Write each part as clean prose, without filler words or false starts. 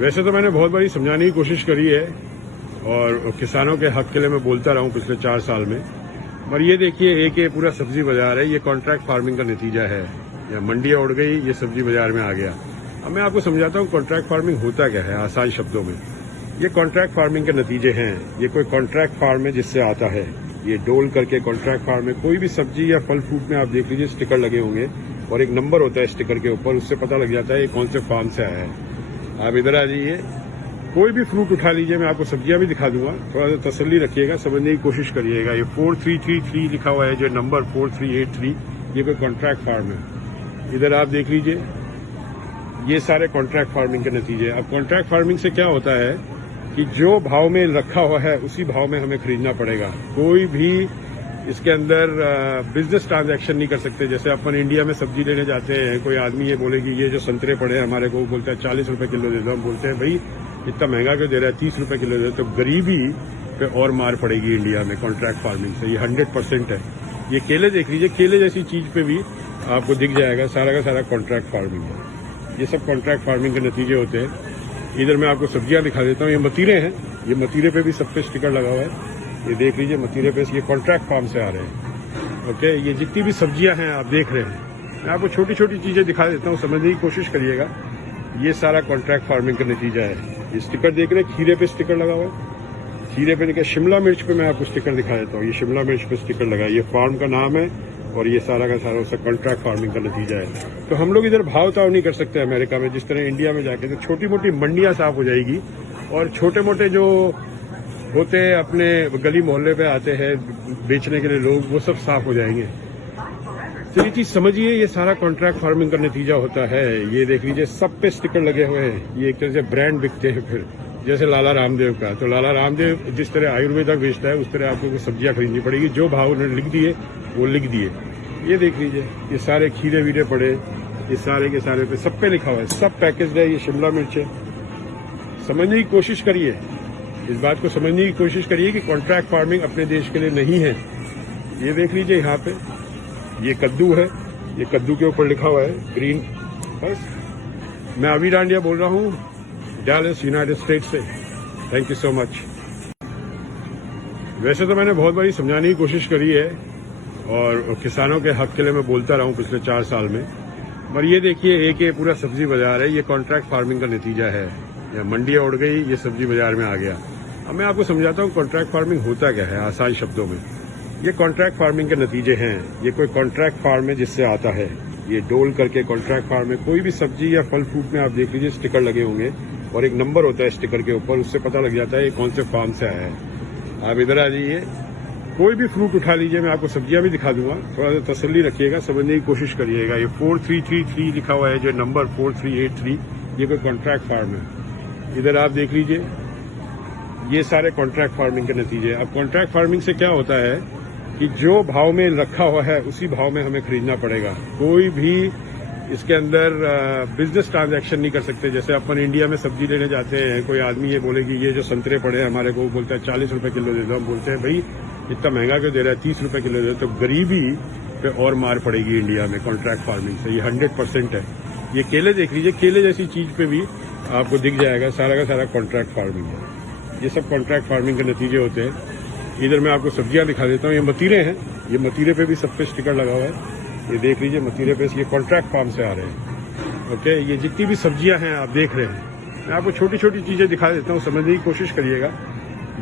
वैसे तो मैंने बहुत बारी समझाने की कोशिश करी है और किसानों के हक के लिए मैं बोलता रहा हूँ पिछले 4 साल में। पर ये देखिए, एक ये पूरा सब्जी बाजार है, ये कॉन्ट्रैक्ट फार्मिंग का नतीजा है। या मंडियां उड़ गई, ये सब्जी बाजार में आ गया। अब मैं आपको समझाता हूँ कॉन्ट्रैक्ट फार्मिंग होता क्या है आसान शब्दों में। ये कॉन्ट्रैक्ट फार्मिंग के नतीजे हैं। ये कोई कॉन्ट्रैक्ट फार्म है जिससे आता है, ये डोल करके कॉन्ट्रैक्ट फार्म में कोई भी सब्जी या फल फ्रूट में आप देख लीजिए स्टिकर लगे होंगे और एक नंबर होता है स्टिकर के ऊपर, उससे पता लग जाता है ये कौन से फार्म से आया है। आप इधर आ जाइए, कोई भी फ्रूट उठा लीजिए, मैं आपको सब्जियां भी दिखा दूंगा। थोड़ा सा तसल्ली रखिएगा, समझने की कोशिश करिएगा। ये 4333 लिखा हुआ है, जो नंबर 4383, ये कोई कॉन्ट्रैक्ट फार्म है। इधर आप देख लीजिए, ये सारे कॉन्ट्रैक्ट फार्मिंग के नतीजे। अब कॉन्ट्रैक्ट फार्मिंग से क्या होता है कि जो भाव में रखा हुआ है उसी भाव में हमें खरीदना पड़ेगा। कोई भी इसके अंदर बिजनेस ट्रांजैक्शन नहीं कर सकते। जैसे अपन इंडिया में सब्जी लेने जाते हैं, कोई आदमी ये बोले कि ये जो संतरे पड़े हैं हमारे को, बोलता है 40 रुपए किलो दे दो। हम बोलते हैं भाई इतना महंगा क्यों दे रहा है, 30 रुपए किलो दे दो। तो गरीबी पे और मार पड़ेगी इंडिया में कॉन्ट्रैक्ट फार्मिंग से, ये 100% है। ये केले देख लीजिए, केले जैसी चीज पे भी आपको दिख जाएगा सारा का सारा कॉन्ट्रैक्ट फार्मिंग है। ये सब कॉन्ट्रैक्ट फार्मिंग के नतीजे होते हैं। इधर मैं आपको सब्जियां दिखा देता हूँ। ये मतीरे हैं, ये मतीरे पे भी सब पे स्टिकर लगा हुआ है। ये देख लीजिए, मतीरे पे ये कॉन्ट्रैक्ट फार्म से आ रहे हैं। ओके, ये जितनी भी सब्जियां हैं आप देख रहे हैं, मैं आपको छोटी छोटी चीजें दिखा देता हूँ, समझने की कोशिश करिएगा। ये सारा कॉन्ट्रैक्ट फार्मिंग का नतीजा है। ये स्टिकर देख रहे हैं, खीरे पे स्टिकर लगा हुआ है। खीरे पे नहीं, शिमला मिर्च पे मैं आपको स्टिकर दिखा देता हूँ। ये शिमला मिर्च पे स्टिकर लगा है, ये फार्म का नाम है और ये सारा का सारा उसका कॉन्ट्रैक्ट फार्मिंग का नतीजा है। तो हम लोग इधर भाव ताव नहीं कर सकते अमेरिका में, जिस तरह इंडिया में जाके। तो छोटी मोटी मंडियां साफ हो जाएगी और छोटे मोटे जो होते हैं अपने गली मोहल्ले पे आते हैं बेचने के लिए लोग, वो सब साफ हो जाएंगे। तो ये चीज समझिए, ये सारा कॉन्ट्रैक्ट फार्मिंग का नतीजा होता है। ये देख लीजिए, सब पे स्टिकर लगे हुए हैं। ये एक तरह से ब्रांड बिकते हैं फिर, जैसे लाला रामदेव का। तो लाला रामदेव जिस तरह आयुर्वेदा बेचता है, उस तरह आपको सब्जियां खरीदनी पड़ेगी। जो भाव उन्होंने लिख दिए वो लिख दिए। ये देख लीजिए, ये सारे खीरे वीरे पड़े, ये सारे के सारे पे सब पे लिखा हुआ है, सब पैकेज है। ये शिमला मिर्च है। समझने की कोशिश करिए, इस बात को समझने की कोशिश करिए कि कॉन्ट्रैक्ट फार्मिंग अपने देश के लिए नहीं है। ये देख लीजिए, यहाँ पे ये कद्दू है, ये कद्दू के ऊपर लिखा हुआ है ग्रीन। बस, मैं अभी डांडिया बोल रहा हूँ, डैलस, यूनाइटेड स्टेट से। Thank you so much. वैसे तो मैंने बहुत बारी समझाने की कोशिश करी है और किसानों के हक के लिए मैं बोलता रहा हूँ पिछले 4 साल में। पर ये देखिए, एक ये पूरा सब्जी बाजार है, ये कॉन्ट्रैक्ट फार्मिंग का नतीजा है। या मंडियां उड़ गई, ये सब्जी बाजार में आ गया। अब मैं आपको समझाता हूँ कॉन्ट्रैक्ट फार्मिंग होता क्या है आसान शब्दों में। ये कॉन्ट्रैक्ट फार्मिंग के नतीजे हैं। ये कोई कॉन्ट्रैक्ट फार्म है जिससे आता है, ये डोल करके कॉन्ट्रैक्ट फार्म में कोई भी सब्जी या फल फ्रूट में आप देख लीजिए स्टिकर लगे होंगे और एक नंबर होता है स्टिकर के ऊपर, उससे पता लग जाता है ये कौन से फार्म से आया है। आप इधर आ जाइए, कोई भी फ्रूट उठा लीजिए, मैं आपको सब्जियां भी दिखा दूंगा। थोड़ा सा तसल्ली रखिएगा, समझने की कोशिश करिएगा। ये 4333 लिखा हुआ है, जो नंबर 4383, ये कोई कॉन्ट्रैक्ट फार्म है। इधर आप देख लीजिए, ये सारे कॉन्ट्रैक्ट फार्मिंग के नतीजे। अब कॉन्ट्रैक्ट फार्मिंग से क्या होता है कि जो भाव में रखा हुआ है उसी भाव में हमें खरीदना पड़ेगा। कोई भी इसके अंदर बिजनेस ट्रांजैक्शन नहीं कर सकते। जैसे अपन इंडिया में सब्जी लेने जाते हैं, कोई आदमी ये बोले कि ये जो संतरे पड़े हैं हमारे को, बोलता है 40 रुपए किलो दे दो। हम बोलते हैं भाई इतना महंगा क्यों दे रहा है, 30 रुपए किलो दे दो। तो गरीबी पे और मार पड़ेगी इंडिया में कॉन्ट्रैक्ट फार्मिंग से, ये 100% है। ये केले देख लीजिए, केले जैसी चीज पे भी आपको दिख जाएगा सारा का सारा कॉन्ट्रैक्ट फार्मिंग है। ये सब कॉन्ट्रैक्ट फार्मिंग के नतीजे होते हैं। इधर मैं आपको सब्जियां दिखा देता हूँ। ये मतीरे हैं, ये मतीरे पे भी सब पे स्टिकर लगा हुआ है। ये देख लीजिए, मतीरे पे ये कॉन्ट्रैक्ट फार्म से आ रहे हैं। ओके, ये जितनी भी सब्जियां हैं आप देख रहे हैं, मैं आपको छोटी छोटी चीजें दिखा देता हूँ, समझने की कोशिश करिएगा।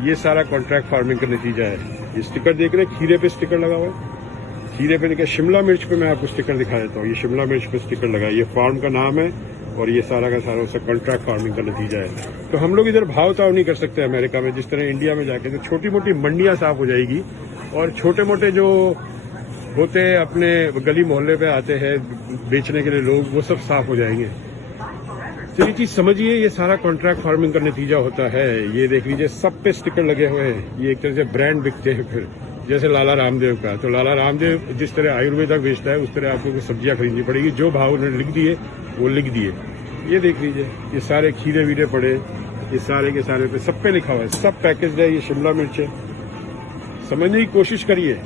ये सारा कॉन्ट्रैक्ट फार्मिंग का नतीजा है। ये स्टिकर देख रहे हैं, खीरे पे स्टिकर लगा हुआ है। खीरे पे नहीं, शिमला मिर्च पे मैं आपको स्टिकर दिखा देता हूँ। ये शिमला मिर्च पे स्टिकर लगा है, ये फार्म का नाम है और ये सारा का सारा उसका कॉन्ट्रैक्ट फार्मिंग का नतीजा है। तो हम लोग इधर भाव ताव नहीं कर सकते अमेरिका में, जिस तरह इंडिया में जाके। तो छोटी मोटी मंडियां साफ हो जाएगी और छोटे मोटे जो होते हैं अपने गली मोहल्ले पे आते हैं बेचने के लिए लोग, वो सब साफ हो जाएंगे। तो ये चीज समझिए, ये सारा कॉन्ट्रैक्ट फार्मिंग का नतीजा होता है। ये देख लीजिए, सब पे स्टिकर लगे हुए हैं। ये एक तरह से ब्रांड बिकते हैं फिर, जैसे लाला रामदेव का। तो लाला रामदेव जिस तरह आयुर्वेदा बेचता है, उस तरह आपको सब्जियां खरीदनी पड़ेगी। जो भाव उन्होंने लिख दिए वो लिख दिए। ये देख लीजिए, ये सारे खीरे वीरे पड़े, ये सारे के सारे पे सब पे लिखा हुआ है, सब पैकेज है। ये शिमला मिर्च है। समझने की कोशिश करिए,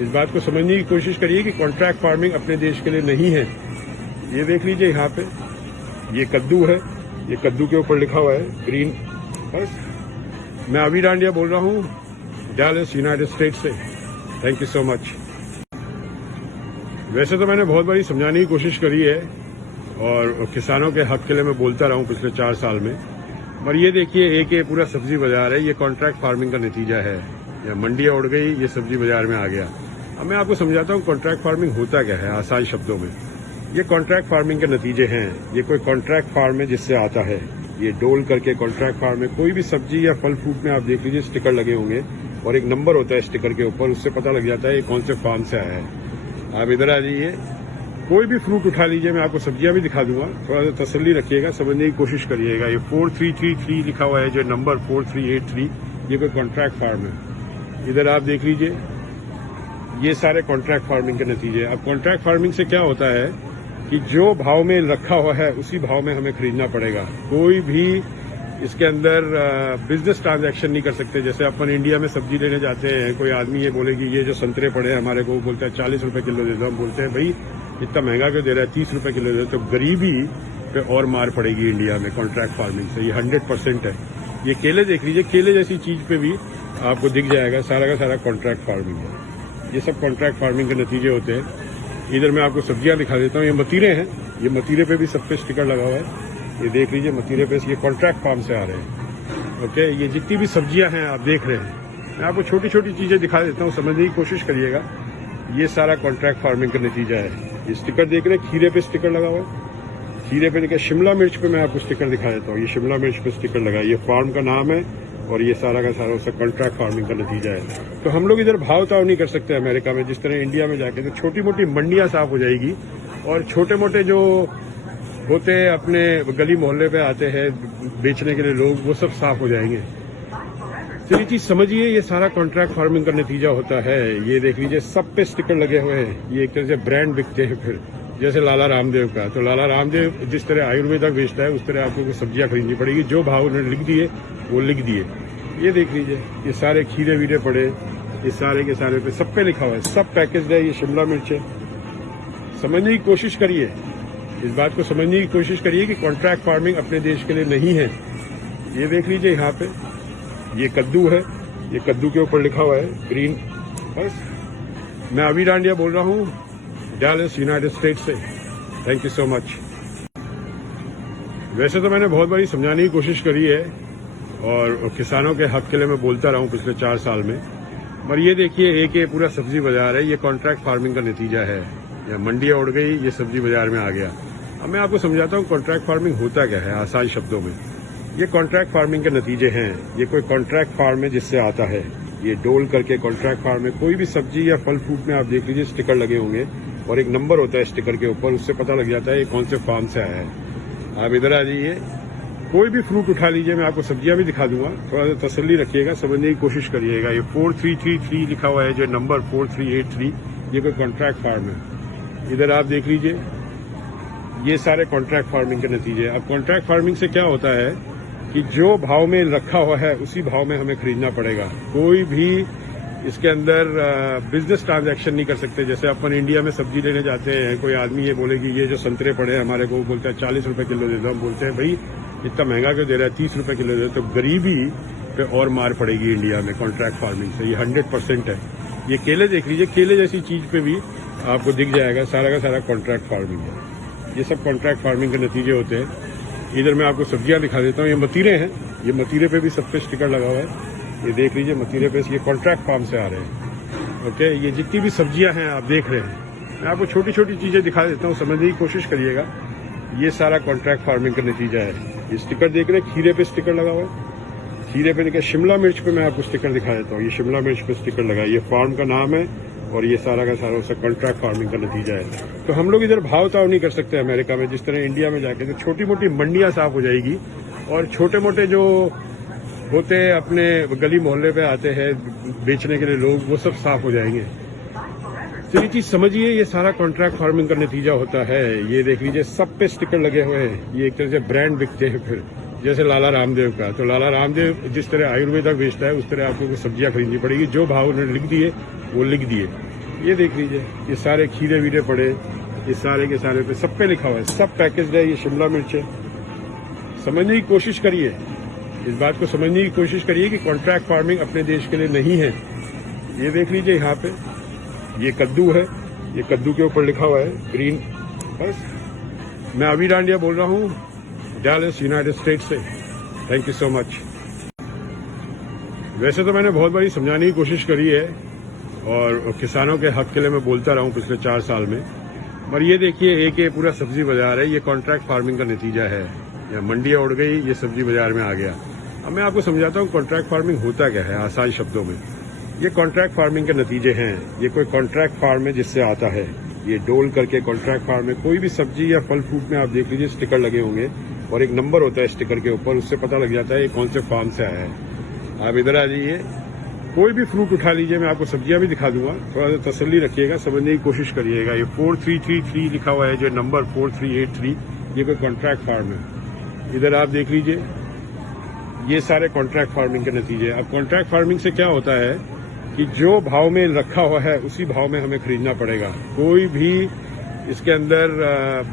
इस बात को समझने की कोशिश करिए कि कॉन्ट्रैक्ट फार्मिंग अपने देश के लिए नहीं है। ये देख लीजिए, यहाँ पे ये कद्दू है, ये कद्दू के ऊपर लिखा हुआ है ग्रीन। बस मैं अभी डांडिया बोल रहा हूँ, डैलस, यूनाइटेड स्टेट्स से। Thank you so much. वैसे तो मैंने बहुत बारी समझाने की कोशिश करी है और किसानों के हक के लिए मैं बोलता रहा हूँ पिछले 4 साल में, पर ये देखिए एक ये पूरा सब्जी बाजार है, ये कॉन्ट्रैक्ट फार्मिंग का नतीजा है। या मंडियां उड़ गई, ये सब्जी बाजार में आ गया। अब मैं आपको समझाता हूँ कॉन्ट्रैक्ट फार्मिंग होता क्या है आसान शब्दों में। ये कॉन्ट्रैक्ट फार्मिंग के नतीजे हैं। ये कोई कॉन्ट्रैक्ट फार्म है जिससे आता है, ये डोल करके कॉन्ट्रैक्ट फार्म है। कोई भी सब्जी या फल फ्रूट में आप देख लीजिए स्टिकर लगे होंगे और एक नंबर होता है स्टिकर के ऊपर, उससे पता लग जाता है ये कौन से फार्म से आया है। आप इधर आ जाइए, कोई भी फ्रूट उठा लीजिए, मैं आपको सब्जियां भी दिखा दूंगा। थोड़ा सा तसल्ली रखिएगा, समझने की कोशिश करिएगा। ये 4333 लिखा हुआ है, जो नंबर 4383, ये कोई कॉन्ट्रैक्ट फार्म है। इधर आप देख लीजिए, ये सारे कॉन्ट्रैक्ट फार्मिंग के नतीजे। अब कॉन्ट्रैक्ट फार्मिंग से क्या होता है कि जो भाव में रखा हुआ है उसी भाव में हमें खरीदना पड़ेगा। कोई भी इसके अंदर बिजनेस ट्रांजैक्शन नहीं कर सकते। जैसे अपन इंडिया में सब्जी लेने जाते हैं, कोई आदमी ये बोले कि ये जो संतरे पड़े हैं हमारे को, वो बोलता है 40 रुपए किलो दे दो। हम बोलते हैं भाई इतना महंगा क्यों दे रहा है, 30 रुपए किलो दे दो। तो गरीबी पे और मार पड़ेगी इंडिया में कॉन्ट्रैक्ट फार्मिंग से, ये 100% है। ये केले देख लीजिए, केले जैसी चीज पे भी आपको दिख जाएगा सारा का सारा कॉन्ट्रैक्ट फार्मिंग है। ये सब कॉन्ट्रैक्ट फार्मिंग के नतीजे होते हैं। इधर मैं आपको सब्जियां दिखा देता हूँ। ये मतीरे हैं, ये मतीरे पे भी सब पे स्टिकर लगा हुआ है। ये देख लीजिए मतीरे पे, ये कॉन्ट्रैक्ट फार्म से आ रहे हैं। ओके, ये जितनी भी सब्जियां हैं आप देख रहे हैं, मैं आपको छोटी छोटी चीजें दिखा देता हूँ, समझने की कोशिश करिएगा। ये सारा कॉन्ट्रैक्ट फार्मिंग का नतीजा है। ये स्टिकर देख रहे हैं, खीरे पे स्टिकर लगा हुआ है। खीरे पे देखिए, शिमला मिर्च पे मैं आपको स्टिकर दिखा देता हूँ। ये शिमला मिर्च पे स्टिकर लगा है, ये फार्म का नाम है और ये सारा का सारा उसका कॉन्ट्रैक्ट फार्मिंग का नतीजा है। तो हम लोग इधर भाव ताव नहीं कर सकते अमेरिका में, जिस तरह इंडिया में जाके। तो छोटी मोटी मंडियां साफ हो जाएगी और छोटे मोटे जो होते हैं अपने गली मोहल्ले पे आते हैं बेचने के लिए लोग, वो सब साफ हो जाएंगे। तो ये चीज समझिए, ये सारा कॉन्ट्रैक्ट फार्मिंग का नतीजा होता है। ये देख लीजिए सब पे स्टिकर लगे हुए हैं। ये एक तरह से ब्रांड बिकते हैं फिर, जैसे लाला रामदेव का। तो लाला रामदेव जिस तरह आयुर्वेदा बेचता है, उस तरह आपको सब्जियां खरीदनी पड़ेगी। जो भाव उन्होंने लिख दिए वो लिख दिए। ये देख लीजिए, ये सारे खीरे वीरे पड़े, ये सारे के सारे पे सब पे लिखा हुआ है, सब पैकेज है। ये शिमला मिर्च है। समझने की कोशिश करिए, इस बात को समझने की कोशिश करिए कि कॉन्ट्रैक्ट फार्मिंग अपने देश के लिए नहीं है। ये देख लीजिए यहाँ पे, ये कद्दू है, ये कद्दू के ऊपर लिखा हुआ है ग्रीन। बस मैं अभी डांडिया बोल रहा हूँ, डैलस, यूनाइटेड स्टेट्स से। Thank you so much. वैसे तो मैंने बहुत बारी समझाने की कोशिश करी है और किसानों के हक के लिए मैं बोलता रहा हूँ पिछले 4 साल में, पर ये देखिए एक ये पूरा सब्जी बाजार है, ये कॉन्ट्रैक्ट फार्मिंग का नतीजा है। या मंडियां उड़ गई, ये सब्जी बाजार में आ गया। अब मैं आपको समझाता हूँ कॉन्ट्रैक्ट फार्मिंग होता क्या है आसान शब्दों में। ये कॉन्ट्रैक्ट फार्मिंग के नतीजे हैं। ये कोई कॉन्ट्रैक्ट फार्म है जिससे आता है, ये डोल करके कॉन्ट्रैक्ट फार्म है। कोई भी सब्जी या फल फ्रूट में आप देख लीजिए स्टिकर लगे होंगे और एक नंबर होता है स्टिकर के ऊपर, उससे पता लग जाता है ये कौन से फार्म से आया है। आप इधर आ जाइए, कोई भी फ्रूट उठा लीजिए, मैं आपको सब्जियां भी दिखा दूंगा। थोड़ा सा तसल्ली रखिएगा, समझने की कोशिश करिएगा। ये 4333 लिखा हुआ है, जो नंबर 4383, ये कोई कॉन्ट्रैक्ट फार्म है। इधर आप देख लीजिए, ये सारे कॉन्ट्रैक्ट फार्मिंग के नतीजे। अब कॉन्ट्रैक्ट फार्मिंग से क्या होता है कि जो भाव में रखा हुआ है उसी भाव में हमें खरीदना पड़ेगा। कोई भी इसके अंदर बिजनेस ट्रांजैक्शन नहीं कर सकते। जैसे अपन इंडिया में सब्जी लेने जाते हैं, कोई आदमी ये बोले कि ये जो संतरे पड़े हैं हमारे को, वो बोलता है 40 रुपए किलो दे दो। हम बोलते हैं भाई इतना महंगा क्यों दे रहा है, 30 रुपए किलो दे दो। तो गरीबी पे और मार पड़ेगी इंडिया में कॉन्ट्रैक्ट फार्मिंग से, ये 100% है। ये केले देख लीजिए, केले जैसी चीज पे भी आपको दिख जाएगा सारा का सारा कॉन्ट्रैक्ट फार्मिंग है। ये सब कॉन्ट्रैक्ट फार्मिंग के नतीजे होते हैं। इधर मैं आपको सब्जियां दिखा देता हूँ। ये मतीरे हैं, ये मतीरे पे भी सब पे स्टिकर लगा हुआ है। ये देख लीजिए मतीरे पे, ये कॉन्ट्रैक्ट फार्म से आ रहे हैं। ओके, ये जितनी भी सब्जियां हैं आप देख रहे हैं, मैं आपको छोटी छोटी चीजें दिखा देता हूँ, समझने की कोशिश करिएगा। ये सारा कॉन्ट्रैक्ट फार्मिंग का नतीजा है। ये स्टिकर देख रहे हैं, खीरे पे स्टिकर लगा हुआ है। खीरे पे देखिए, शिमला मिर्च पे मैं आपको स्टिकर दिखा देता हूँ। ये शिमला मिर्च पे स्टिकर लगा है, ये फार्म का नाम है और ये सारा का सारा उसका कॉन्ट्रैक्ट फार्मिंग का नतीजा है। तो हम लोग इधर भाव ताव नहीं कर सकते अमेरिका में, जिस तरह इंडिया में जाके। तो छोटी मोटी मंडियां साफ हो जाएगी और छोटे मोटे जो होते हैं अपने गली मोहल्ले पे आते हैं बेचने के लिए लोग, वो सब साफ हो जाएंगे। तो ये चीज समझिए, ये सारा कॉन्ट्रैक्ट फार्मिंग का नतीजा होता है। ये देख लीजिए सब पे स्टिकर लगे हुए हैं। ये एक तरह से ब्रांड बिकते हैं फिर, जैसे लाला रामदेव का। तो लाला रामदेव जिस तरह आयुर्वेदा बेचता है, उस तरह आपको सब्जियां खरीदनी पड़ेगी। जो भाव उन्होंने लिख दिए वो लिख दिए। ये देख लीजिए, ये सारे खीरे वीरे पड़े, ये सारे के सारे पे सब पे लिखा हुआ है, सब पैकेज है। ये शिमला मिर्च है। समझने की कोशिश करिए, इस बात को समझने की कोशिश करिए कि कॉन्ट्रैक्ट फार्मिंग अपने देश के लिए नहीं है। ये देख लीजिए यहाँ पे, ये कद्दू है, ये कद्दू के ऊपर लिखा हुआ है ग्रीन। बस मैं अभी डांडिया बोल रहा हूँ, डैलस, यूनाइटेड स्टेट्स से। Thank you so much. वैसे तो मैंने बहुत बड़ी समझाने की कोशिश करी है और किसानों के हक के लिए मैं बोलता रहा हूँ पिछले 4 साल में, पर ये देखिए एक ये पूरा सब्जी बाजार है, ये कॉन्ट्रैक्ट फार्मिंग का नतीजा है। या मंडियां उड़ गई, ये सब्जी बाजार में आ गया। अब मैं आपको समझाता हूँ कॉन्ट्रैक्ट फार्मिंग होता क्या है आसान शब्दों में। ये कॉन्ट्रैक्ट फार्मिंग के नतीजे हैं। ये कोई कॉन्ट्रैक्ट फार्म है जिससे आता है, ये डोल करके कॉन्ट्रैक्ट फार्म में कोई भी सब्जी या फल फ्रूट में आप देख लीजिए स्टिकर लगे होंगे और एक नंबर होता है स्टिकर के ऊपर, उससे पता लग जाता है ये कौन से फार्म से आया है। आप इधर आ जाइए, कोई भी फ्रूट उठा लीजिए, मैं आपको सब्जियां भी दिखा दूंगा, थोड़ा सा तसल्ली रखिएगा, समझने की कोशिश करिएगा। ये 4333 लिखा हुआ है, जो नंबर 4383, ये कोई कॉन्ट्रैक्ट फार्म है। इधर आप देख लीजिए, ये सारे कॉन्ट्रैक्ट फार्मिंग के नतीजे। अब कॉन्ट्रैक्ट फार्मिंग से क्या होता है कि जो भाव में रखा हुआ है उसी भाव में हमें खरीदना पड़ेगा। कोई भी इसके अंदर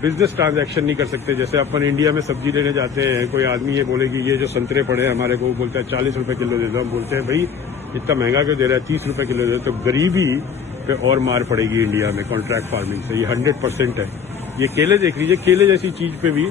बिजनेस ट्रांजैक्शन नहीं कर सकते। जैसे अपन इंडिया में सब्जी लेने जाते हैं, कोई आदमी ये बोले कि ये जो संतरे पड़े हैं हमारे को, बोलता है 40 रुपए किलो दे दो। हम बोलते हैं भाई इतना महंगा क्यों दे रहा है, 30 रुपए किलो दे दो। तो गरीबी पे और मार पड़ेगी इंडिया में कॉन्ट्रैक्ट फार्मिंग से, ये 100% है। ये केले देख लीजिए, केले जैसी चीज पे भी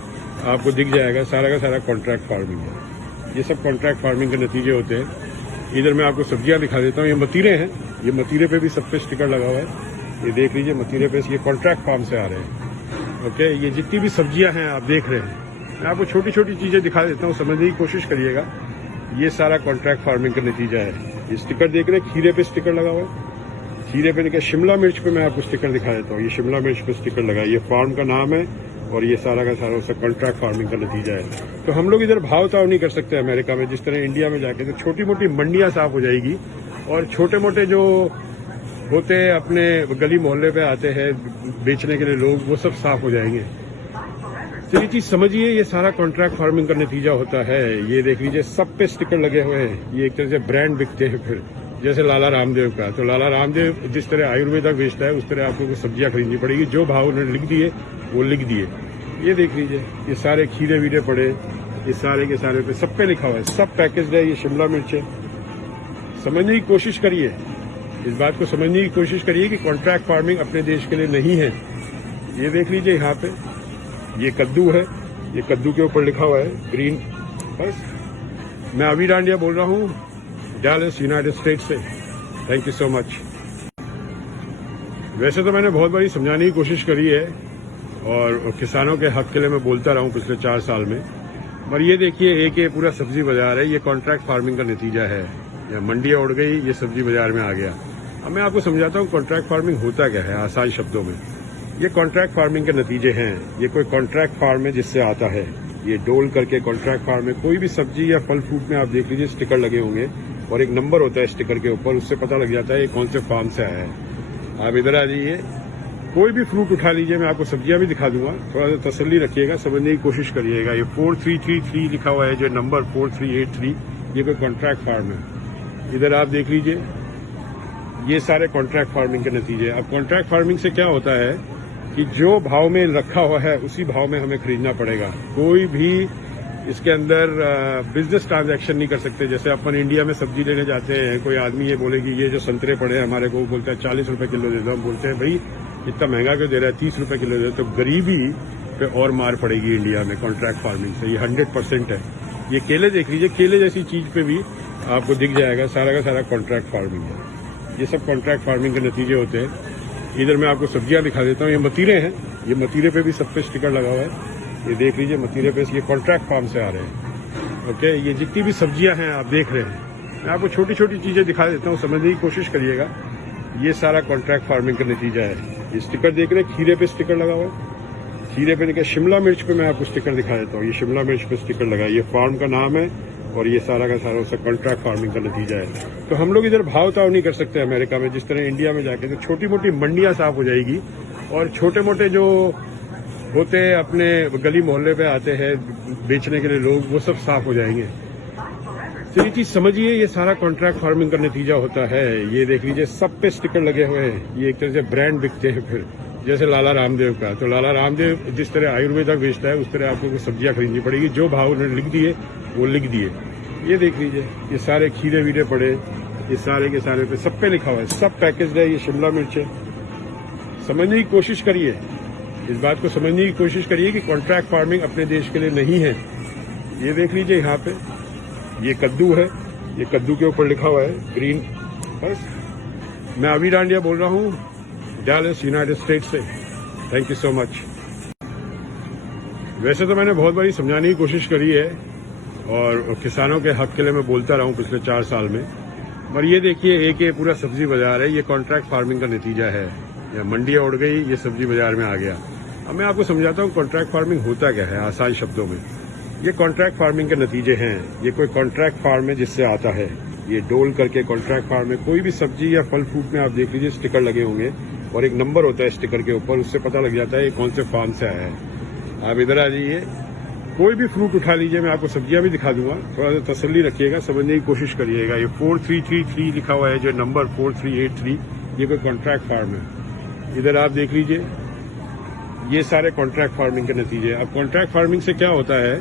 आपको दिख जाएगा सारा का सारा कॉन्ट्रैक्ट फार्मिंग है। ये सब कॉन्ट्रैक्ट फार्मिंग के नतीजे होते हैं। इधर मैं आपको सब्जियां दिखा देता हूँ, ये मतीरे हैं, ये मतीरे पे भी सब पे स्टिकर लगा हुआ है। ये देख लीजिए मतीरे पे, ये कॉन्ट्रैक्ट फार्म से आ रहे हैं। ओके, ये जितनी भी सब्जियां हैं आप देख रहे हैं, मैं आपको छोटी छोटी चीजें दिखा देता हूँ, समझने की कोशिश करिएगा। ये सारा कॉन्ट्रैक्ट फार्मिंग का नतीजा है। ये स्टिकर देख रहे हैं, खीरे पे स्टिकर लगा हुआ है, खीरे पे देखिए, शिमला मिर्च पे मैं आपको स्टिकर दिखा देता हूँ, ये शिमला मिर्च पे स्टिकर लगा है, ये फार्म का नाम है और ये सारा का सारा उसका कॉन्ट्रैक्ट फार्मिंग का नतीजा है। तो हम लोग इधर भाव ताव नहीं कर सकते अमेरिका में, जिस तरह इंडिया में जाके। तो छोटी मोटी मंडियां साफ हो जाएगी और छोटे मोटे जो होते हैं अपने गली मोहल्ले पे आते हैं बेचने के लिए लोग, वो सब साफ हो जाएंगे। तो ये चीज समझिए, ये सारा कॉन्ट्रैक्ट फार्मिंग का नतीजा होता है। ये देख लीजिए सब पे स्टिकर लगे हुए हैं, ये एक तरह से ब्रांड बिकते हैं। फिर जैसे लाला रामदेव का, तो लाला रामदेव जिस तरह आयुर्वेदा बेचता है उस तरह आपको सब्जियां खरीदनी पड़ेगी, जो भाव उन्होंने लिख दिए वो लिख दिए। ये देख लीजिए, ये सारे खीरे वीरे पड़े, ये सारे के सारे पे सब पे लिखा हुआ है, सब पैकेज है। ये शिमला मिर्च है। समझने की कोशिश करिए, इस बात को समझने की कोशिश करिए कि कॉन्ट्रैक्ट फार्मिंग अपने देश के लिए नहीं है। ये देख लीजिए यहाँ पे, ये कद्दू है, ये कद्दू के ऊपर लिखा हुआ है ग्रीन। बस मैं अभी डांडिया बोल रहा हूँ, डैलस, यूनाइटेड स्टेट्स से। Thank you so much. वैसे तो मैंने बहुत बड़ी समझाने की कोशिश करी है और किसानों के हक के लिए मैं बोलता रहा हूँ पिछले 4 साल में, पर ये देखिए एक ये पूरा सब्जी बाजार है, ये कॉन्ट्रैक्ट फार्मिंग का नतीजा है। या मंडियां उड़ गई, ये सब्जी बाजार में आ गया। अब मैं आपको समझाता हूँ कॉन्ट्रैक्ट फार्मिंग होता क्या है आसान शब्दों में। ये कॉन्ट्रैक्ट फार्मिंग के नतीजे हैं। ये कोई कॉन्ट्रैक्ट फार्म है जिससे आता है, ये डोल करके कॉन्ट्रैक्ट फार्म में कोई भी सब्जी या फल फ्रूट में आप देख लीजिए स्टिकर लगे होंगे और एक नंबर होता है स्टिकर के ऊपर, उससे पता लग जाता है ये कौन से फार्म से आया है। आप इधर आ जाइए, कोई भी फ्रूट उठा लीजिए, मैं आपको सब्जियां भी दिखा दूंगा, थोड़ा सा तसल्ली रखिएगा, समझने की कोशिश करिएगा। ये 4333 लिखा हुआ है, जो नंबर 4383, ये कोई कॉन्ट्रैक्ट फार्म है। इधर आप देख लीजिए, ये सारे कॉन्ट्रैक्ट फार्मिंग के नतीजे। अब कॉन्ट्रैक्ट फार्मिंग से क्या होता है कि जो भाव में रखा हुआ है उसी भाव में हमें खरीदना पड़ेगा। कोई भी इसके अंदर बिजनेस ट्रांजैक्शन नहीं कर सकते। जैसे अपन इंडिया में सब्जी लेने जाते हैं, कोई आदमी ये बोले कि ये जो संतरे पड़े हैं हमारे को, बोलता है 40 रुपए किलो दे दो। हम बोलते हैं भाई इतना महंगा क्यों दे रहा है, 30 रुपए किलो दे दो। तो गरीबी पे और मार पड़ेगी इंडिया में कॉन्ट्रैक्ट फार्मिंग से, ये 100% है। ये केले देख लीजिए, केले जैसी चीज पे भी आपको दिख जाएगा सारा का सारा कॉन्ट्रैक्ट फार्मिंग है। ये सब कॉन्ट्रैक्ट फार्मिंग के नतीजे होते हैं। इधर मैं आपको सब्जियां दिखा देता हूँ, ये मतीरे हैं, ये मतीरे पे भी सब पे स्टिकर लगा हुआ है। ये देख लीजिए मतीरे पे, ये कॉन्ट्रैक्ट फार्म से आ रहे हैं। ओके, ये जितनी भी सब्जियां हैं आप देख रहे हैं, मैं आपको छोटी छोटी चीजें दिखा देता हूँ, समझने की कोशिश करिएगा। ये सारा कॉन्ट्रैक्ट फार्मिंग का नतीजा है। ये स्टिकर देख रहे हैं, खीरे पे स्टिकर लगा हुआ है, खीरे पे देखिए, शिमला मिर्च पे मैं आपको स्टिकर दिखा देता हूँ, ये शिमला मिर्च पे स्टिकर लगा है, ये फार्म का नाम है और ये सारा का सारा उसका कॉन्ट्रैक्ट फार्मिंग का नतीजा है। तो हम लोग इधर भाव ताव नहीं कर सकते अमेरिका में, जिस तरह इंडिया में जाके। तो छोटी मोटी मंडियां साफ हो जाएगी और छोटे मोटे जो होते हैं अपने गली मोहल्ले पे आते हैं बेचने के लिए लोग, वो सब साफ हो जाएंगे। तो ये चीज समझिए, ये सारा कॉन्ट्रैक्ट फार्मिंग का नतीजा होता है। ये देख लीजिए सब पे स्टिकर लगे हुए हैं, ये एक तरह से ब्रांड बिकते हैं। फिर जैसे लाला रामदेव का। तो लाला रामदेव जिस तरह आयुर्वेदा बेचता है उस तरह आपको कुछ सब्जियां खरीदनी पड़ेगी। जो भाव उन्होंने लिख दिए वो लिख दिए। ये देख लीजिए, ये सारे खीरे वीरे पड़े, ये सारे के सारे पे सब पे लिखा हुआ है, सब पैकेज है। ये शिमला मिर्च है। समझने की कोशिश करिए, इस बात को समझने की कोशिश करिए कि कॉन्ट्रैक्ट फार्मिंग अपने देश के लिए नहीं है। ये देख लीजिए, यहाँ पे ये कद्दू है, ये कद्दू के ऊपर लिखा हुआ है ग्रीन। बस मैं अभी डांडिया बोल रहा हूँ, डैलस, यूनाइटेड स्टेट्स से। Thank you so much. वैसे तो मैंने बहुत बारी समझाने की कोशिश करी है और किसानों के हक के लिए मैं बोलता रहा हूँ पिछले 4 साल में। और ये देखिए, एक ये पूरा सब्जी बाजार है, ये कॉन्ट्रैक्ट फार्मिंग का नतीजा है। या मंडियां उड़ गई, ये सब्जी बाजार में आ गया। अब मैं आपको समझाता हूँ कॉन्ट्रैक्ट फार्मिंग होता क्या है आसान शब्दों में। ये कॉन्ट्रैक्ट फार्मिंग के नतीजे हैं। ये कोई कॉन्ट्रैक्ट फार्म है जिससे आता है, ये डोल करके कॉन्ट्रैक्ट फार्म है। कोई भी सब्जी या फल फ्रूट में आप देख लीजिए स्टिकर लगे होंगे और एक नंबर होता है स्टिकर के ऊपर, उससे पता लग जाता है ये कौन से फार्म से आया है। आप इधर आ जाइए, कोई भी फ्रूट उठा लीजिए, मैं आपको सब्जियां भी दिखा दूंगा। थोड़ा सा तसल्ली रखिएगा, समझने की कोशिश करिएगा। ये 4333 लिखा हुआ है, जो नंबर 4383, ये कोई कॉन्ट्रैक्ट फार्म है। इधर आप देख लीजिए, ये सारे कॉन्ट्रैक्ट फार्मिंग के नतीजे। अब कॉन्ट्रैक्ट फार्मिंग से क्या होता है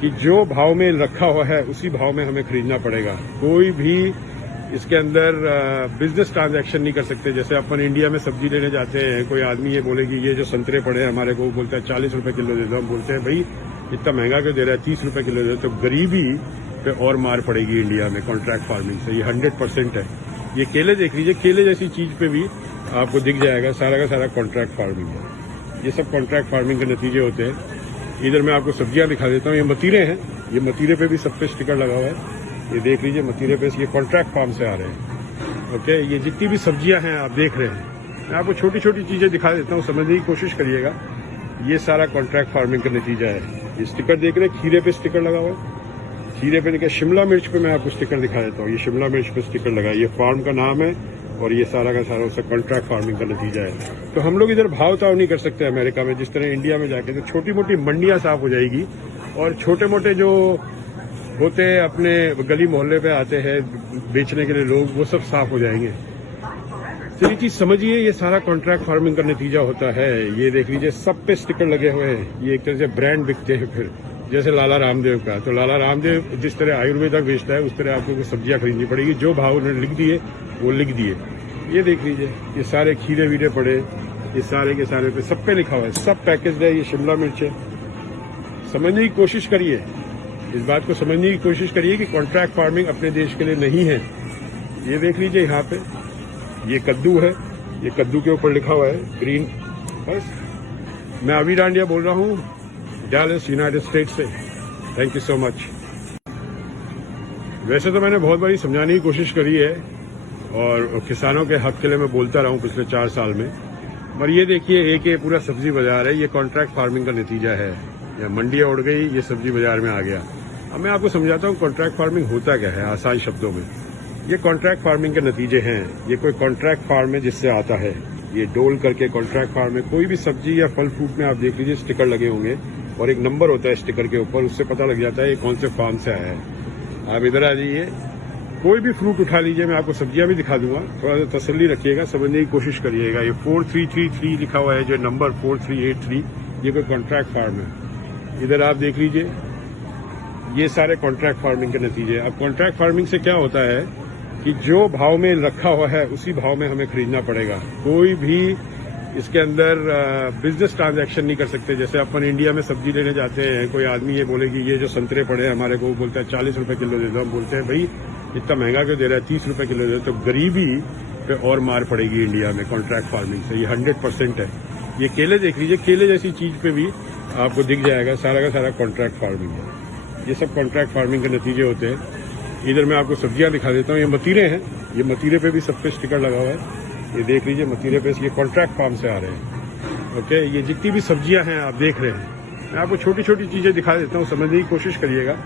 कि जो भाव में रखा हुआ है उसी भाव में हमें खरीदना पड़ेगा। कोई भी इसके अंदर बिजनेस ट्रांजैक्शन नहीं कर सकते। जैसे अपन इंडिया में सब्जी लेने जाते हैं, कोई आदमी ये बोलेगी ये जो संतरे पड़े हैं हमारे को, बोलता है 40 रुपए किलो दे दो। हम बोलते हैं भाई इतना महंगा क्यों दे रहा है, 30 रुपए किलो दे दो। तो गरीबी पे और मार पड़ेगी इंडिया में कॉन्ट्रैक्ट फार्मिंग से। ये 100% है। ये केले देख लीजिए, केले जैसी चीज पे भी आपको दिख जाएगा सारा का सारा कॉन्ट्रैक्ट फार्मिंग है। ये सब कॉन्ट्रैक्ट फार्मिंग के नतीजे होते हैं। इधर मैं आपको सब्जियां दिखा देता हूँ। ये मतीरे हैं, ये मतीरे पे भी सब पे स्टिकर लगा हुआ है। ये देख लीजिए, मतीरे पे ये कॉन्ट्रैक्ट फार्म से आ रहे हैं। ओके, ये जितनी भी सब्जियां हैं आप देख रहे हैं, मैं आपको छोटी छोटी चीजें दिखा देता हूँ, समझने की कोशिश करिएगा। ये सारा कॉन्ट्रैक्ट फार्मिंग का नतीजा है। ये स्टिकर देख रहे हैं, खीरे पे स्टिकर लगा हुआ है। खीरे पे देखिए, शिमला मिर्च पे मैं आपको स्टिकर दिखा देता हूँ। ये शिमला मिर्च पे स्टिकर लगा है, ये फार्म का नाम है और ये सारा का सारा उसका कॉन्ट्रैक्ट फार्मिंग का नतीजा है। तो हम लोग इधर भाव ताव नहीं कर सकते अमेरिका में, जिस तरह इंडिया में जाके। तो छोटी मोटी मंडियां साफ हो जाएगी और छोटे मोटे जो होते हैं अपने गली मोहल्ले पे आते हैं बेचने के लिए लोग, वो सब साफ हो जाएंगे। तो ये चीज समझिए, ये सारा कॉन्ट्रैक्ट फार्मिंग का नतीजा होता है। ये देख लीजिए, सब पे स्टिकर लगे हुए हैं। ये एक तरह से ब्रांड बिकते हैं फिर, जैसे लाला रामदेव का। तो लाला रामदेव जिस तरह आयुर्वेदा बेचता है उस तरह आपको कुछ सब्जियां खरीदनी पड़ेगी। जो भाव उन्होंने लिख दिए वो लिख दिए। ये देख लीजिए, ये सारे खीरे वीरे पड़े, ये सारे के सारे पे सब पे लिखा हुआ है, सब पैकेज है। ये शिमला मिर्च है। समझने की कोशिश करिए, इस बात को समझने की कोशिश करिए कि कॉन्ट्रैक्ट फार्मिंग अपने देश के लिए नहीं है। ये देख लीजिए, यहाँ पे ये कद्दू है, ये कद्दू के ऊपर लिखा हुआ है ग्रीन। बस मैं अभी डांडिया बोल रहा हूँ, डैलस, यूनाइटेड स्टेट्स से। Thank you so much. वैसे तो मैंने बहुत बारी समझाने की कोशिश करी है और किसानों के हक के लिए मैं बोलता रहा हूँ पिछले 4 साल में। और ये देखिए, एक ये पूरा सब्जी बाजार है, ये कॉन्ट्रैक्ट फार्मिंग का नतीजा है। या मंडियां उड़ गई, ये सब्जी बाजार में आ गया। अब मैं आपको समझाता हूँ कॉन्ट्रैक्ट फार्मिंग होता क्या है आसान शब्दों में। ये कॉन्ट्रैक्ट फार्मिंग के नतीजे हैं। ये कोई कॉन्ट्रैक्ट फार्म है जिससे आता है, ये डोल करके कॉन्ट्रैक्ट फार्म है। कोई भी सब्जी या फल फ्रूट में आप देख लीजिए स्टिकर लगे होंगे और एक नंबर होता है स्टिकर के ऊपर, उससे पता लग जाता है ये कौन से फार्म से आया है। आप इधर आ जाइए, कोई भी फ्रूट उठा लीजिए, मैं आपको सब्जियां भी दिखा दूंगा। थोड़ा सा तसल्ली रखिएगा, समझने की कोशिश करिएगा। ये 4333 लिखा हुआ है, जो नंबर 4383, ये कोई कॉन्ट्रैक्ट फार्म है। इधर आप देख लीजिए, ये सारे कॉन्ट्रैक्ट फार्मिंग के नतीजे। अब कॉन्ट्रैक्ट फार्मिंग से क्या होता है कि जो भाव में रखा हुआ है उसी भाव में हमें खरीदना पड़ेगा। कोई भी इसके अंदर बिजनेस ट्रांजैक्शन नहीं कर सकते। जैसे अपन इंडिया में सब्जी लेने जाते हैं, कोई आदमी ये बोलेगी ये जो संतरे पड़े हैं हमारे को, बोलता है 40 रुपए किलो दे दो। हम बोलते हैं भाई इतना महंगा क्यों दे रहा है, 30 रुपए किलो दे दो। तो गरीबी पे और मार पड़ेगी इंडिया में कॉन्ट्रैक्ट फार्मिंग से। ये 100% है। ये केले देख लीजिए, केले जैसी चीज पे भी आपको दिख जाएगा सारा का सारा कॉन्ट्रैक्ट फार्मिंग है। ये सब कॉन्ट्रैक्ट फार्मिंग के नतीजे होते हैं। इधर मैं आपको सब्जियां दिखा देता हूँ। ये मतीरे हैं, ये मतीरे पे भी सब पे स्टिकर लगा हुआ है। ये देख लीजिए, मतीरे पे ये कॉन्ट्रैक्ट फार्म से आ रहे हैं। ओके, ये जितनी भी सब्जियां हैं आप देख रहे हैं, मैं आपको छोटी छोटी चीजें दिखा देता हूँ, समझने की कोशिश करिएगा।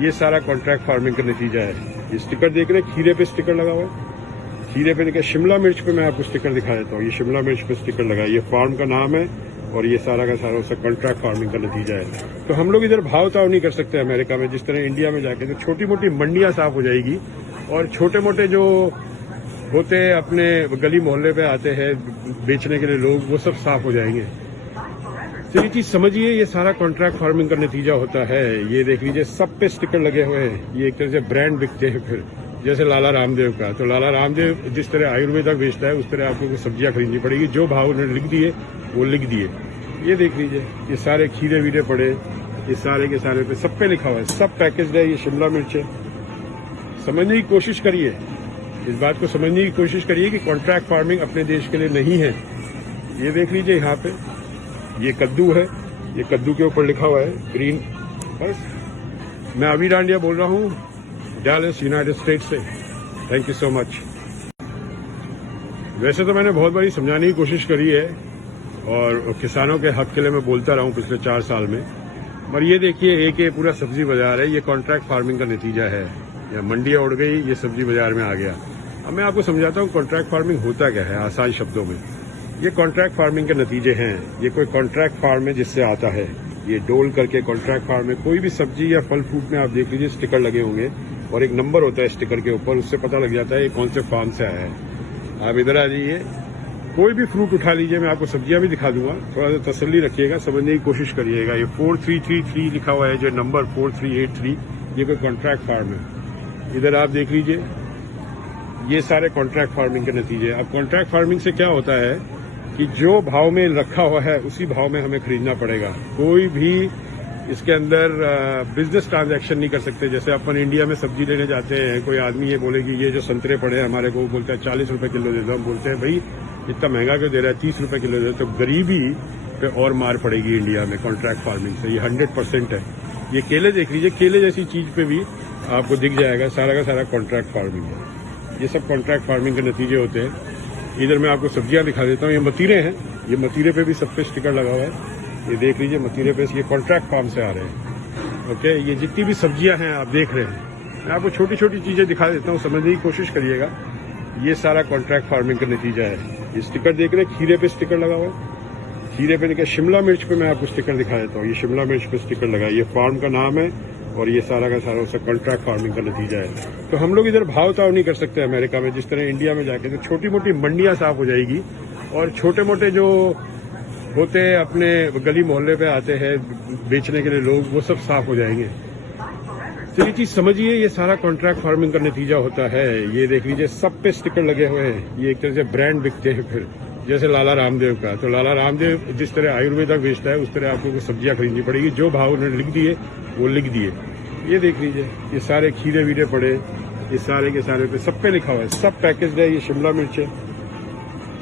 ये सारा कॉन्ट्रैक्ट फार्मिंग का नतीजा है। ये स्टिकर देख रहे हैं, खीरे पे स्टिकर लगा हुआ है। खीरे पे देखिए, शिमला मिर्च पे मैं आपको स्टिकर दिखा देता हूँ। ये शिमला मिर्च पे स्टिकर लगा है, ये फार्म का नाम है और ये सारा का सारा उसका कॉन्ट्रैक्ट फार्मिंग का नतीजा है। तो हम लोग इधर भाव ताव नहीं कर सकते अमेरिका में, जिस तरह इंडिया में जाके। तो छोटी मोटी मंडियां साफ हो जाएगी और छोटे मोटे जो होते अपने गली मोहल्ले पे आते हैं बेचने के लिए लोग, वो सब साफ हो जाएंगे। तो ये चीज समझिए, ये सारा कॉन्ट्रैक्ट फार्मिंग का नतीजा होता है। ये देख लीजिए, सब पे स्टिकर लगे हुए हैं। ये एक तरह से ब्रांड बिकते हैं। फिर जैसे लाला रामदेव का, तो लाला रामदेव जिस तरह आयुर्वेदा बेचता है उस तरह आपको सब्जियां खरीदनी पड़ेगी। जो भाव उन्होंने लिख दिए वो लिख दिए। ये देख लीजिए, ये सारे खीरे वीरे पड़े, ये सारे के सारे पे सब पे लिखा हुआ है, सब पैकेज है। ये शिमला मिर्च है। समझने की कोशिश करिए, इस बात को समझने की कोशिश करिए कि कॉन्ट्रैक्ट फार्मिंग अपने देश के लिए नहीं है। ये देख लीजिए, यहाँ पे ये कद्दू है, ये कद्दू के ऊपर लिखा हुआ है ग्रीन। बस मैं अभी डांडिया बोल रहा हूँ, डैलस, यूनाइटेड स्टेट्स से। Thank you so much. वैसे तो मैंने बहुत बारी समझाने की कोशिश करी है और किसानों के हक के लिए मैं बोलता रहा हूँ पिछले 4 साल में। पर ये देखिए, एक ये पूरा सब्जी बाजार है, ये कॉन्ट्रैक्ट फार्मिंग का नतीजा है। या मंडियां उड़ गई, ये सब्जी बाजार में आ गया। अब मैं आपको समझाता हूँ कॉन्ट्रैक्ट फार्मिंग होता क्या है आसान शब्दों में। ये कॉन्ट्रैक्ट फार्मिंग के नतीजे हैं। ये कोई कॉन्ट्रैक्ट फार्म है जिससे आता है, ये डोल करके कॉन्ट्रैक्ट फार्म है। कोई भी सब्जी या फल फ्रूट में आप देख लीजिए स्टिकर लगे होंगे और एक नंबर होता है स्टिकर के ऊपर, उससे पता लग जाता है ये कौन से फार्म से आया है। आप इधर आ जाइए, कोई भी फ्रूट उठा लीजिए, मैं आपको सब्जियां भी दिखा दूंगा। थोड़ा सा तसल्ली रखिएगा, समझने की कोशिश करिएगा। ये 4333 लिखा हुआ है, जो नंबर 4383, ये कोई कॉन्ट्रैक्ट फार्म है। इधर आप देख लीजिए, ये सारे कॉन्ट्रैक्ट फार्मिंग के नतीजे। अब कॉन्ट्रैक्ट फार्मिंग से क्या होता है कि जो भाव में रखा हुआ है उसी भाव में हमें खरीदना पड़ेगा। कोई भी इसके अंदर बिजनेस ट्रांजैक्शन नहीं कर सकते। जैसे अपन इंडिया में सब्जी लेने जाते हैं, कोई आदमी ये बोले कि ये जो संतरे पड़े हैं हमारे को, वो बोलता है 40 रुपए किलो दे दो। हम बोलते हैं भाई इतना महंगा क्यों दे रहा है, 30 रुपए किलो दे दो। तो गरीबी पे और मार पड़ेगी इंडिया में कॉन्ट्रैक्ट फार्मिंग से। ये 100% है। ये केले देख लीजिए, केले जैसी चीज पे भी आपको दिख जाएगा सारा का सारा कॉन्ट्रैक्ट फार्मिंग है। ये सब कॉन्ट्रैक्ट फार्मिंग के नतीजे होते हैं। इधर मैं आपको सब्जियां दिखा देता हूँ। ये मतीरे हैं, ये मतीरे पे भी सब पे स्टिकर लगा हुआ है। ये देख लीजिए, मतीरे पे ये कॉन्ट्रैक्ट फार्म से आ रहे हैं। ओके, ये जितनी भी सब्जियां हैं आप देख रहे हैं, मैं आपको छोटी छोटी चीजें दिखा देता हूँ, समझने की कोशिश करिएगा। ये सारा कॉन्ट्रैक्ट फार्मिंग का नतीजा है। ये स्टिकर देख रहे हैं, खीरे पे स्टिकर लगा हुआ है। खीरे पे देखिए, शिमला मिर्च पे मैं आपको स्टिकर दिखा देता हूँ। ये शिमला मिर्च पे स्टिकर लगा है, ये फार्म का नाम है और ये सारा का सारा उसका कॉन्ट्रैक्ट फार्मिंग का नतीजा है। तो हम लोग इधर भाव ताव नहीं कर सकते अमेरिका में, जिस तरह इंडिया में जाके। तो छोटी मोटी मंडियां साफ हो जाएगी और छोटे मोटे जो होते हैं अपने गली मोहल्ले पे आते हैं बेचने के लिए लोग, वो सब साफ हो जाएंगे। तो ये चीज समझिए, ये सारा कॉन्ट्रैक्ट फार्मिंग का नतीजा होता है। ये देख लीजिए, सब पे स्टिकर लगे हुए हैं। ये एक तरह से ब्रांड बिकते हैं। फिर जैसे लाला रामदेव का, तो लाला रामदेव जिस तरह आयुर्वेदा बेचता है उस तरह आपको सब्जियां खरीदनी पड़ेगी। जो भाव उन्होंने लिख दिए वो लिख दिए। ये देख लीजिए, ये सारे खीरे वीरे पड़े, ये सारे के सारे पे सब पे लिखा हुआ है, सब पैकेज है। ये शिमला मिर्च है।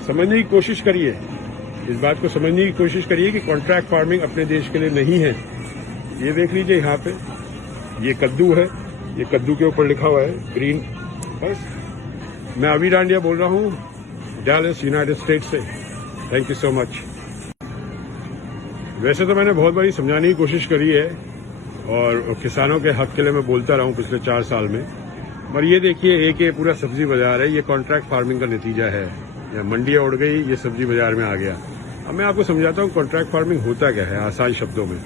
समझने की कोशिश करिए, इस बात को समझने की कोशिश करिए कि कॉन्ट्रैक्ट फार्मिंग अपने देश के लिए नहीं है। ये देख लीजिए, यहाँ पे ये कद्दू है, ये कद्दू के ऊपर लिखा हुआ है ग्रीन। बस मैं अभी डांडिया बोल रहा हूँ, डैलस, यूनाइटेड स्टेट्स से। Thank you so much. वैसे तो मैंने बहुत बारी समझाने की कोशिश करी है और किसानों के हक के लिए मैं बोलता रहा हूँ पिछले 4 साल में। पर ये देखिए, एक ये पूरा सब्जी बाजार है, ये कॉन्ट्रैक्ट फार्मिंग का नतीजा है। या मंडियां उड़ गई, ये सब्जी बाजार में आ गया। अब मैं आपको समझाता हूँ कॉन्ट्रैक्ट फार्मिंग होता क्या है आसान शब्दों में।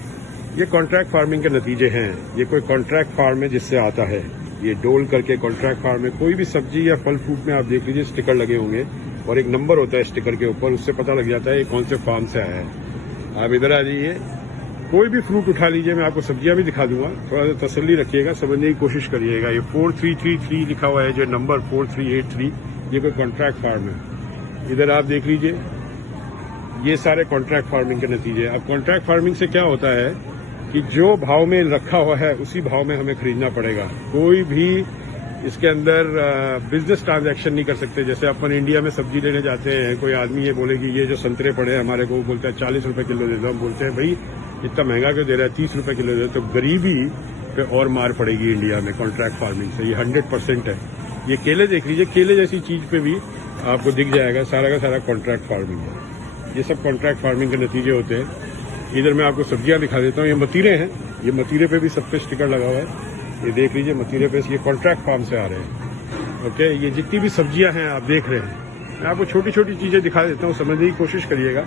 ये कॉन्ट्रैक्ट फार्मिंग के नतीजे हैं। ये कोई कॉन्ट्रैक्ट फार्म है जिससे आता है, ये डोल करके कॉन्ट्रैक्ट फार्म है। कोई भी सब्जी या फल फ्रूट में आप देख लीजिए स्टिकर लगे होंगे और एक नंबर होता है स्टिकर के ऊपर, उससे पता लग जाता है ये कौन से फार्म से आया है। आप इधर आ जाइए, कोई भी फ्रूट उठा लीजिए, मैं आपको सब्जियां भी दिखा दूंगा। थोड़ा सा तसल्ली रखिएगा, समझने की कोशिश करिएगा। ये 4333 लिखा हुआ है, जो नंबर 4383, ये कोई कॉन्ट्रैक्ट फार्म है। इधर आप देख लीजिए, ये सारे कॉन्ट्रैक्ट फार्मिंग के नतीजे। अब कॉन्ट्रैक्ट फार्मिंग से क्या होता है कि जो भाव में रखा हुआ है उसी भाव में हमें खरीदना पड़ेगा। कोई भी इसके अंदर बिजनेस ट्रांजैक्शन नहीं कर सकते। जैसे अपन इंडिया में सब्जी लेने जाते हैं, कोई आदमी ये बोले कि ये जो संतरे पड़े हैं हमारे को, वो बोलता है 40 रुपए किलो दे दो। हम बोलते हैं भाई इतना महंगा क्यों दे रहा है, 30 रुपए किलो दे दो। तो गरीबी पे और मार पड़ेगी इंडिया में कॉन्ट्रैक्ट फार्मिंग से। ये 100% है। ये केले देख लीजिए, केले जैसी चीज पे भी आपको दिख जाएगा सारा का सारा कॉन्ट्रैक्ट फार्मिंग है। ये सब कॉन्ट्रैक्ट फार्मिंग के नतीजे होते हैं। इधर मैं आपको सब्जियां दिखा देता हूँ। ये मतीरे हैं, ये मतीरे पे भी सब पे स्टिकर लगा हुआ है। ये देख लीजिए, मतीरे पे ये कॉन्ट्रैक्ट फार्म से आ रहे हैं। ओके, ये जितनी भी सब्जियां हैं आप देख रहे हैं, मैं आपको छोटी छोटी चीजें दिखा देता हूँ, समझने की कोशिश करिएगा।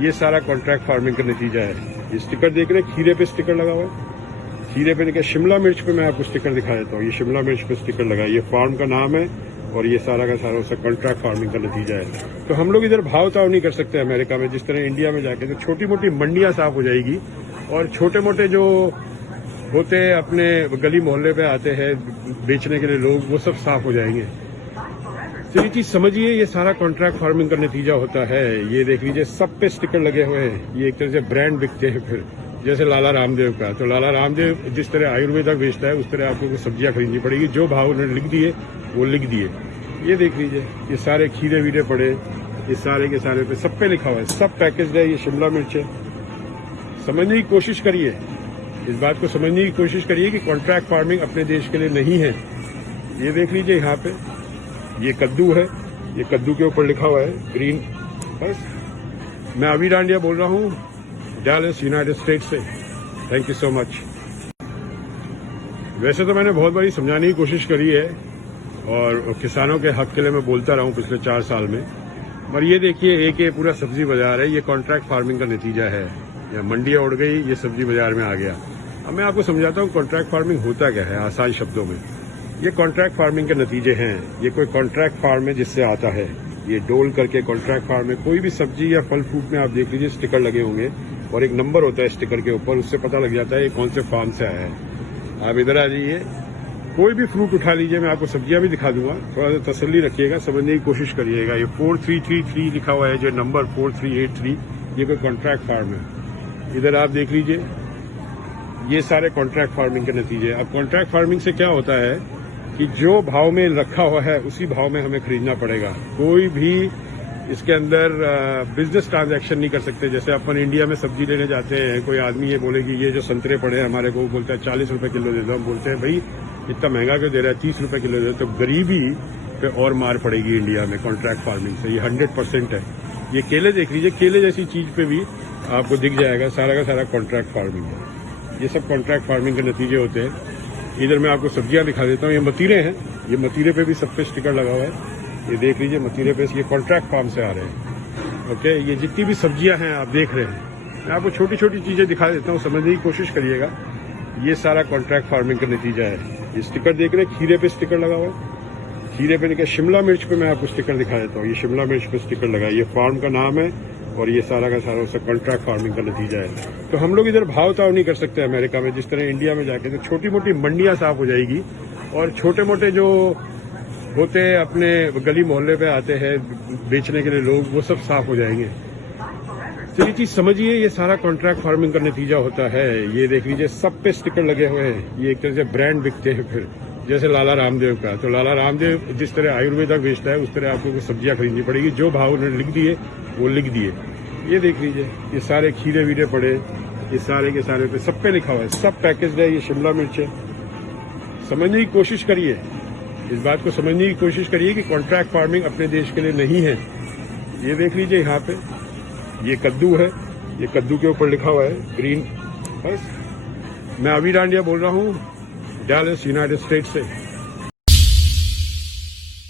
ये सारा कॉन्ट्रैक्ट फार्मिंग का नतीजा है। ये स्टिकर देख रहे हैं, खीरे पे स्टिकर लगा हुआ है। खीरे पे देखिए, शिमला मिर्च पे मैं आपको स्टिकर दिखा देता हूँ। ये शिमला मिर्च पे स्टिकर लगा है, ये फार्म का नाम है और ये सारा का सारा उसका कॉन्ट्रैक्ट फार्मिंग का नतीजा है। तो हम लोग इधर भाव ताव नहीं कर सकते अमेरिका में, जिस तरह इंडिया में जाके तो छोटी मोटी मंडियां साफ हो जाएगी और छोटे मोटे जो होते हैं अपने गली मोहल्ले पे आते हैं बेचने के लिए लोग, वो सब साफ हो जाएंगे। तो ये चीज समझिए, ये सारा कॉन्ट्रैक्ट फार्मिंग का नतीजा होता है। ये देख लीजिए, सब पे स्टिकर लगे हुए हैं। ये एक तरह से ब्रांड बिकते हैं फिर, जैसे लाला रामदेव का। तो लाला रामदेव जिस तरह आयुर्वेदा बेचता है, उस तरह आपको सब्जियां खरीदनी पड़ेगी। जो भाव उन्होंने लिख दिए वो लिख दिए। ये देख लीजिए, ये सारे खीरे वीरे पड़े, ये सारे के सारे पे सब पे लिखा हुआ है, सब पैकेज है। ये शिमला मिर्च है। समझने की कोशिश करिए, इस बात को समझने की कोशिश करिए कि कॉन्ट्रैक्ट फार्मिंग अपने देश के लिए नहीं है। ये देख लीजिए, यहाँ पे ये कद्दू है, ये कद्दू के ऊपर लिखा हुआ है ग्रीन। बस मैं अभी डांडिया बोल रहा हूँ, डैलस, यूनाइटेड स्टेट से। Thank you so much. वैसे तो मैंने बहुत बारी समझाने की कोशिश करी है और किसानों के हक के लिए मैं बोलता रहा हूँ पिछले 4 साल में। पर ये देखिए, एक ये पूरा सब्जी बाजार है, ये कॉन्ट्रैक्ट फार्मिंग का नतीजा है। या मंडियां उड़ गई, ये सब्जी बाजार में आ गया। अब मैं आपको समझाता हूँ कॉन्ट्रैक्ट फार्मिंग होता क्या है आसान शब्दों में। ये कॉन्ट्रैक्ट फार्मिंग के नतीजे हैं। ये कोई कॉन्ट्रैक्ट फार्म है जिससे आता है, ये डोल करके कॉन्ट्रैक्ट फार्म में कोई भी सब्जी या फल फ्रूट में आप देख लीजिए स्टिकर लगे होंगे और एक नंबर होता है स्टिकर के ऊपर, उससे पता लग जाता है ये कौन से फार्म से आया है। आप इधर आ जाइए, कोई भी फ्रूट उठा लीजिए, मैं आपको सब्जियां भी दिखा दूंगा। थोड़ा सा तसल्ली रखिएगा, समझने की कोशिश करिएगा। ये 4333 लिखा हुआ है, जो नंबर 4383, ये कोई कॉन्ट्रैक्ट फार्म है। इधर आप देख लीजिए, ये सारे कॉन्ट्रैक्ट फार्मिंग के नतीजे। अब कॉन्ट्रैक्ट फार्मिंग से क्या होता है कि जो भाव में रखा हुआ है उसी भाव में हमें खरीदना पड़ेगा। कोई भी इसके अंदर बिजनेस ट्रांजैक्शन नहीं कर सकते। जैसे अपन इंडिया में सब्जी लेने जाते हैं, कोई आदमी ये बोले कि ये जो संतरे पड़े हैं हमारे को, बोलता है 40 रुपए किलो दे दो। हम बोलते हैं भाई इतना महंगा क्यों दे रहा है, 30 रुपए किलो दे दो। तो गरीबी पे और मार पड़ेगी इंडिया में कॉन्ट्रैक्ट फार्मिंग से, ये 100% है। ये केले देख लीजिए, केले जैसी चीज पे भी आपको दिख जाएगा सारा का सारा कॉन्ट्रैक्ट फार्मिंग है। ये सब कॉन्ट्रैक्ट फार्मिंग के नतीजे होते हैं। इधर मैं आपको सब्जियां दिखा देता हूँ। ये मतीरे हैं, ये मतीरे पे भी सब पे स्टिकर लगा हुआ है। ये देख लीजिए, मतीरे पे ये कॉन्ट्रैक्ट फार्म से आ रहे हैं। ओके, ये जितनी भी सब्जियां हैं आप देख रहे हैं, मैं आपको छोटी छोटी चीजें दिखा देता हूँ, समझने की कोशिश करिएगा। ये सारा कॉन्ट्रैक्ट फार्मिंग का नतीजा है। ये स्टिकर देख रहे हैं, खीरे पे स्टिकर लगा हुआ है। खीरे पे देखिए, शिमला मिर्च पे मैं आपको स्टिकर दिखा देता हूँ। ये शिमला मिर्च पे स्टिकर लगा है, ये फार्म का नाम है और ये सारा का सारा उसका कॉन्ट्रैक्ट फार्मिंग का नतीजा है। तो हम लोग इधर भाव ताव नहीं कर सकते अमेरिका में, जिस तरह इंडिया में जाके। तो छोटी मोटी मंडियां साफ हो जाएगी और छोटे मोटे जो होते हैं अपने गली मोहल्ले पे आते हैं बेचने के लिए लोग, वो सब साफ हो जाएंगे। तो ये चीज समझिए, ये सारा कॉन्ट्रैक्ट फार्मिंग का नतीजा होता है। ये देख लीजिए, सब पे स्टिकर लगे हुए हैं। ये एक तरह से ब्रांड बिकते हैं फिर, जैसे लाला रामदेव का। तो लाला रामदेव जिस तरह आयुर्वेदा बेचता है, उस तरह आपको सब्जियां खरीदनी पड़ेगी। जो भाव उन्होंने लिख दिए वो लिख दिए। ये देख लीजिए, ये सारे खीरे वीरे पड़े, ये सारे के सारे पे सब पे लिखा हुआ है, सब पैकेज है। ये शिमला मिर्च है। समझने की कोशिश करिए, इस बात को समझने की कोशिश करिए कि कॉन्ट्रैक्ट फार्मिंग अपने देश के लिए नहीं है। ये देख लीजिए, यहाँ पे ये कद्दू है, ये कद्दू के ऊपर लिखा हुआ है ग्रीन। बस मैं अभी डांडिया बोल रहा हूँ, डैलस, यूनाइटेड स्टेट से।